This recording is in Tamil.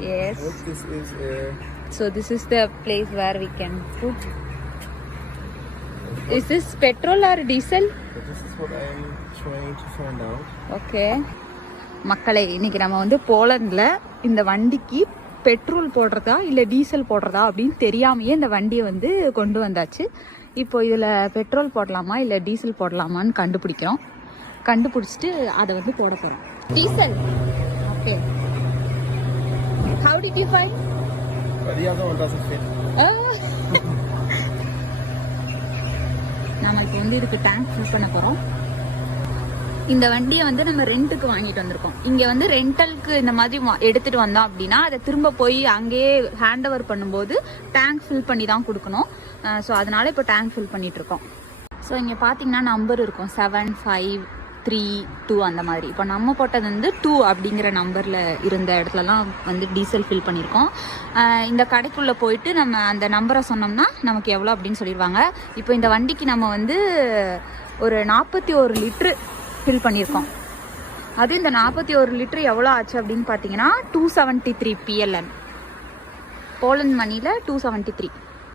Yes. What this is So this is the place where we can put. Is this petrol or diesel? this is what I'm trying to find out. Okay. மக்களே இன்னைக்கு நம்ம வந்து போலந்தில் இந்த வண்டிக்கு பெட்ரோல் போடுறதா இல்லை டீசல் போடுறதா அப்படின்னு தெரியாமையே இந்த வண்டியை வந்து கொண்டு வந்தாச்சு. இப்போ இதில் பெட்ரோல் போடலாமா இல்லை டீசல் போடலாமான்னு கண்டுபிடிக்கிறோம். கண்டுபிடிச்சிட்டு அதை வந்து போட போகிறோம். Diesel. Okay. How did you find? The other one doesn't fit. நாம இப்போ வந்து இதுக்கு டேங்க் ஃபில் பண்ண போகிறோம். இந்த வண்டியை வந்து நம்ம ரெண்ட்டுக்கு வாங்கிட்டு வந்திருக்கோம். இங்கே வந்து ரெண்டலுக்கு இந்த மாதிரி எடுத்துகிட்டு வந்தோம் அப்படின்னா அதை திரும்ப போய் அங்கேயே ஹேண்ட் ஓவர் பண்ணும்போது டேங்க் ஃபில் பண்ணி தான் கொடுக்கணும். ஸோ அதனால இப்போ டேங்க் ஃபில் பண்ணிட்டு இருக்கோம். ஸோ இங்கே பார்த்தீங்கன்னா நம்பர் இருக்கும் 7, 5, 3, 2 அந்த மாதிரி. இப்போ நம்ம போட்டது வந்து 2 அப்படிங்கிற நம்பரில் இருந்த இடத்துலலாம் வந்து டீசல் ஃபில் பண்ணியிருக்கோம். இந்த கடைக்குள்ளே போயிட்டு நம்ம அந்த நம்பரை சொன்னோம்னா நமக்கு எவ்வளோ அப்படின்னு சொல்லிடுவாங்க. இப்போ இந்த வண்டிக்கு நம்ம வந்து ஒரு 41 லிட்ரு ஃபில் பண்ணியிருக்கோம். அது இந்த 41 லிட்ரு எவ்வளோ ஆச்சு அப்படின்னு பார்த்தீங்கன்னா 273 PLN. போலந்து மணியில் 273.